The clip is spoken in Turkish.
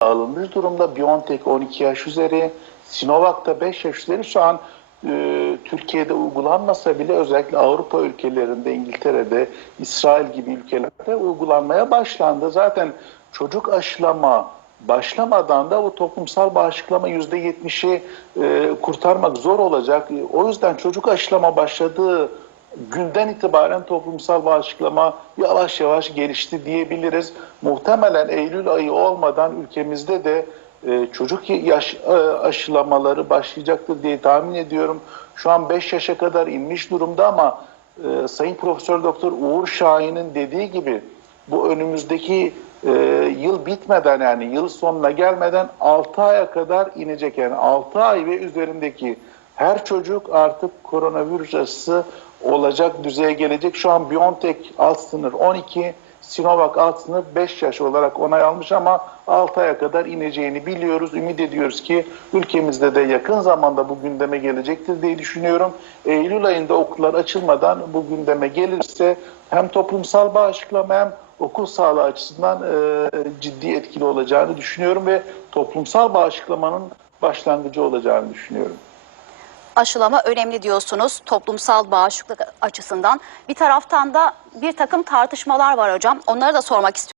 alınmış durumda. BioNTech 12 yaş üzeri, Sinovac da 5 yaş üzeri şu an e, Türkiye'de uygulanmasa bile özellikle Avrupa ülkelerinde, İngiltere'de, İsrail gibi ülkelerde uygulanmaya başlandı. Zaten çocuk aşılama başlamadan da o toplumsal bağışıklama %70'i e, kurtarmak zor olacak. E, O yüzden çocuk aşılama başladığı günden itibaren toplumsal bağışıklama yavaş yavaş gelişti diyebiliriz. Muhtemelen Eylül ayı olmadan ülkemizde de e, çocuk yaş e, aşılamaları başlayacaktır diye tahmin ediyorum. Şu an 5 yaşa kadar inmiş durumda ama e, Sayın Profesör Doktor Uğur Şahin'in dediği gibi bu önümüzdeki e, yıl bitmeden yani yıl sonuna gelmeden 6 aya kadar inecek. Yani 6 ay ve üzerindeki her çocuk artık koronavirüs aşısı olacak düzeye gelecek. Şu an BioNTech alt sınır 12, Sinovac alt sınır 5 yaş olarak onay almış ama 6 aya kadar ineceğini biliyoruz. Ümit ediyoruz ki ülkemizde de yakın zamanda bu gündeme gelecektir diye düşünüyorum. Eylül ayında okullar açılmadan bu gündeme gelirse hem toplumsal bağışıklama hem okul sağlığı açısından e, ciddi etkili olacağını düşünüyorum ve toplumsal bağışıklamanın başlangıcı olacağını düşünüyorum. Aşılama önemli diyorsunuz toplumsal bağışıklık açısından. Bir taraftan da bir takım tartışmalar var hocam. Onları da sormak istiyorum.